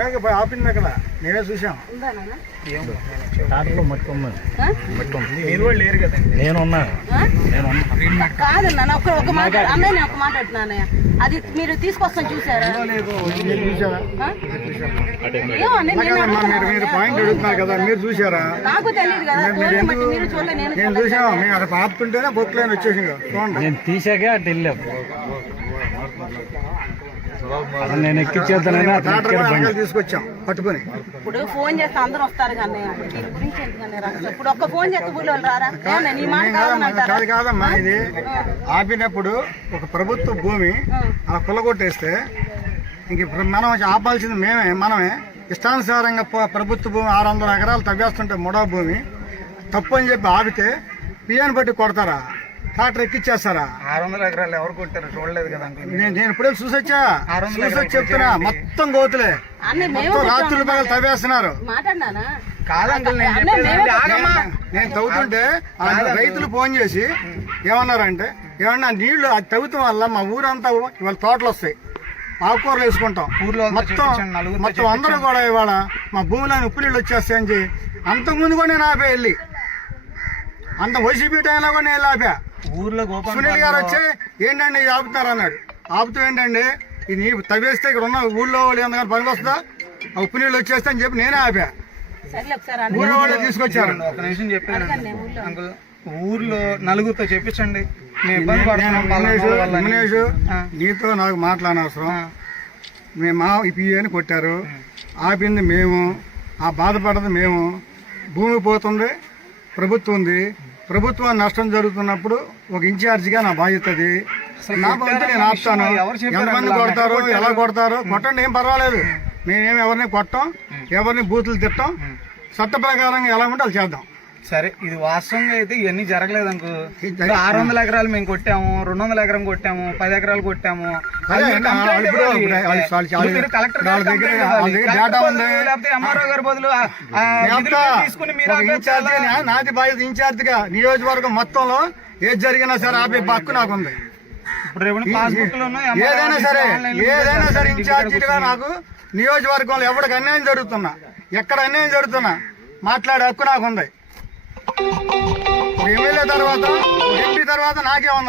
మేమే ఆపింది అక్కడ మేమే చూసాం. మీరు కూడా లేరు కదండి. నేనున్నా కాదన్నా ఒక మాట అన్నయ్య, నేను ఒక మాట అంటున్నాను. అది మీరు తీసుకొస్తాను చూసారా? మీరు పాయింట్ అడుగుతున్నారు కదా, మీరు చూసారా? నాకు తెలియదు కదా, మీరు చూడలే. నేను చూసాం. మేము అక్కడ ఆపుతుంటేనే బొట్లైన వచ్చేసి నేను తీసాక అటు వెళ్ళాం. నేను ఎక్కించేద్దానని తీసుకొచ్చాం పట్టుకొని. ఇప్పుడు ఫోన్ చేస్తే అందరూ వస్తారు కానీ ఇప్పుడు ఒక్క ఫోన్ చేస్తే ఊళ్ళో రారా? కాదమ్మా, ఇది ఆపినప్పుడు ఒక ప్రభుత్వ భూమి అలా కుల్లగొట్టేస్తే ఇంక మనం ఆపాల్సింది మనమే. ఇష్టానుసారంగా ప్రభుత్వ భూమి 600 ఎకరాలు తవ్వేస్తుంటే ముడా భూమి తప్పు అని చెప్పి ఆపితే పిఎన్ బట్టి కొడతారా? ట్రాక్టర్ ఎక్కిచ్చేస్తారా? 600 ఎకరాలు ఎవరు కొట్టారు? చూడలేదు కదా. నేను ఇప్పుడే చూసొచ్చా, చెప్తున్నా. మొత్తం గోతులే, మొత్తం రాత్రులు పగలు తవ్వేస్తున్నారు. నేను తవ్వుతుంటే రైతులు ఫోన్ చేసి ఏమన్నారంటే, ఏమన్నా నీళ్లు అది తవ్వుతాం వల్ల మా ఊరంతా ఇవాళ తోటలు వస్తాయి, ఆకుకూరలు వేసుకుంటాం, మొత్తం అందరూ కూడా ఇవాళ మా భూమిలోని ఉప్పు నీళ్ళు వచ్చేస్తాయని చెప్పి అంతకుముందు కూడా నేను ఆపే వెళ్ళి, అంత వైసీపీ టైంలో కూడా నేను ఆపా. ఊర్లో సునీల్ గారు వచ్చి ఏంటండి ఇది ఆపుతున్నారు అన్నాడు. ఆపుతూ ఏంటండి ఇది తవ్వేస్తే ఇక్కడ ఉన్న ఊళ్ళో వాళ్ళు ఎంతగానో పనికి వస్తుందా, ఉప్పు నీళ్ళు వచ్చేస్తా అని చెప్పి నేనే ఆపా. ఊళ్ళో వాళ్ళు తీసుకొచ్చారు. ఒక నిమిషం చెప్పాను, ఊర్లో నలుగురితో చెప్పించండి. మునేష్, నీతో నాకు మాట్లాడనవసరం. మేము మా పిఏని కొట్టారు, ఆపింది మేము, ఆ బాధపడదు మేము. భూమి పోతుంది, ప్రభుత్వం ఉంది, ప్రభుత్వం నష్టం జరుగుతున్నప్పుడు ఒక ఇన్ఛార్జిగా నా బాధ్యత అది. నా బాధ్యత నేను ఆపుతాను. ఎంతమంది కొడతారు, ఎలా కొడతారు కొట్టండి, ఏం పర్వాలేదు. మేమేమి ఎవరిని కొట్టాం, ఎవరిని బూతులు తిట్టాం. చట్ట ప్రకారంగా ఎలా ఉంటే అది చేద్దాం. సరే, ఇది వాస్తవంగా అయితే ఇవన్నీ జరగలేదు అనుకో. 600 ఎకరాలు మేము కొట్టాము, 200 ఎకరం కొట్టాము, 10 ఎకరాలు కొట్టాము. ఎంఆర్ఓ గారి బదులు తీసుకుని నాది బాధ్యత. ఇన్ఛార్జ్ గా నియోజకవర్గం మొత్తంలో ఏది జరిగినా సరే ఆపే హక్కు నాకుంది. ఏదైనా సరే ఇన్ఛార్జిగా నాకు నియోజకవర్గంలో ఎవరికి అన్యాయం జరుగుతున్నా, ఎక్కడ అన్యాయం జరుగుతున్నా మాట్లాడే హక్కు నాకుంది. ఎమ్మెల్యే తర్వాత, ఎంపీ తర్వాత నాకే ఉంది.